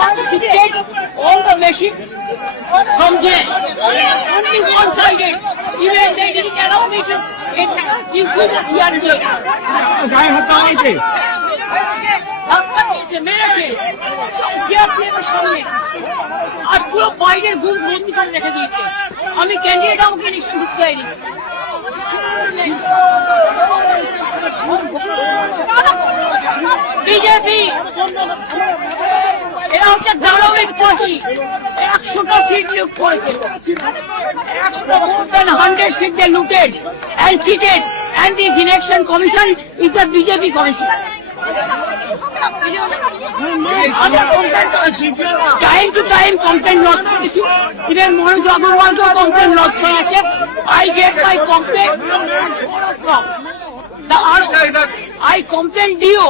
confiscated all the machines from there. Only one-sided. Even they didn't allow me to get into the CRJ. গায়ে হাত হয়েছে ধাক্কা দিয়েছে, মেরেছে সিআরপিএফের সামনে, আর পুরো বাইরের বুথ বন্দি করে রেখে দিয়েছে। আমি ক্যান্ডিডেট, আমাকে ইলেকশন ঢুকতে দেয়নি। বিজেপি এরা হচ্ছে দানবিক পার্টি, 100টা সিট লুট করেছে, 100 seat they looted and cheated, and this election commission is a BJP commission. Time to time complaint lodge করেছি, even Manoj Agarwalকেও complaint lodge করা আছে। I get my complaint from the RO. I complained DO.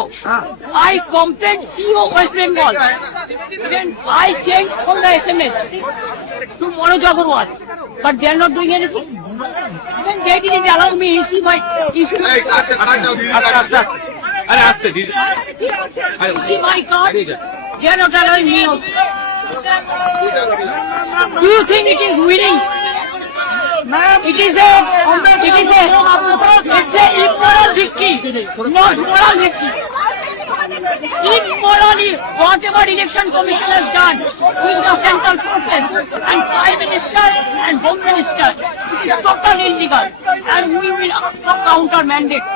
I complained CO West Bengal. Even I sent all the SMS to Manoj Agarwal, but they are not doing anything. Even they didn't allow me issue my issue. See my card. They are not allowing me also. Do you think it is winning? It's a immoral victory, not moral victory. Immorally, whatever election commission has done with the central forces and prime minister and home minister, it is totally illegal, and we will ask for counter mandate.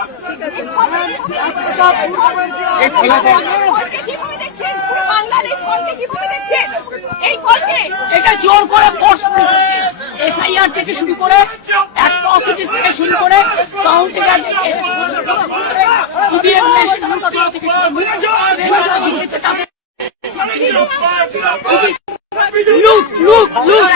এটা জোর করে force SIR থেকে শুরু করে atrocities থেকে শুরু করে counting লুট লুট লুট